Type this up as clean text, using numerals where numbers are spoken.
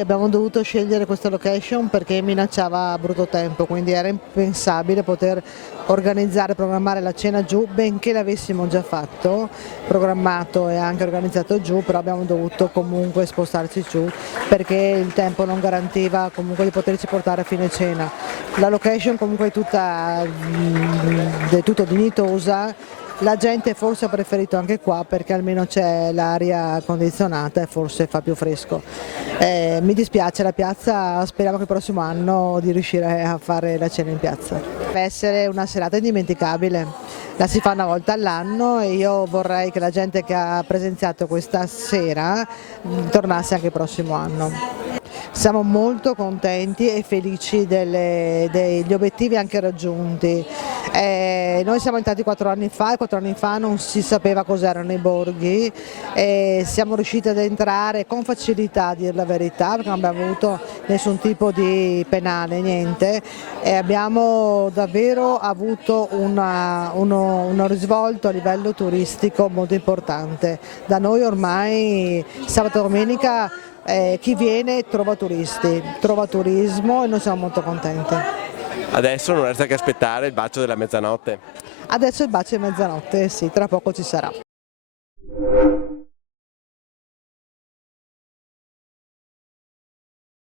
Abbiamo dovuto scegliere questa location perché minacciava brutto tempo, quindi era impensabile poter organizzare, programmare la cena giù, benché l'avessimo già fatto, programmato e anche organizzato giù, però abbiamo dovuto comunque spostarci giù perché il tempo non garantiva comunque di poterci portare a fine cena. La location comunque è tutta del tutto dignitosa. La gente forse ha preferito anche qua perché almeno c'è l'aria condizionata e forse fa più fresco. Mi dispiace la piazza, speriamo che il prossimo anno di riuscire a fare la cena in piazza. Deve essere una serata indimenticabile, la si fa una volta all'anno e io vorrei che la gente che ha presenziato questa sera tornasse anche il prossimo anno. Siamo molto contenti e felici degli obiettivi anche raggiunti. Noi siamo entrati 4 anni fa e 4 anni fa non si sapeva cos'erano i borghi e siamo riusciti ad entrare con facilità, a dire la verità, perché non abbiamo avuto nessun tipo di penale, niente, e abbiamo davvero avuto uno risvolto a livello turistico molto importante. Da noi ormai sabato e domenica chi viene trova turisti, trova turismo e noi siamo molto contenti. Adesso non resta che aspettare il bacio della mezzanotte. Adesso il bacio di mezzanotte, sì, tra poco ci sarà.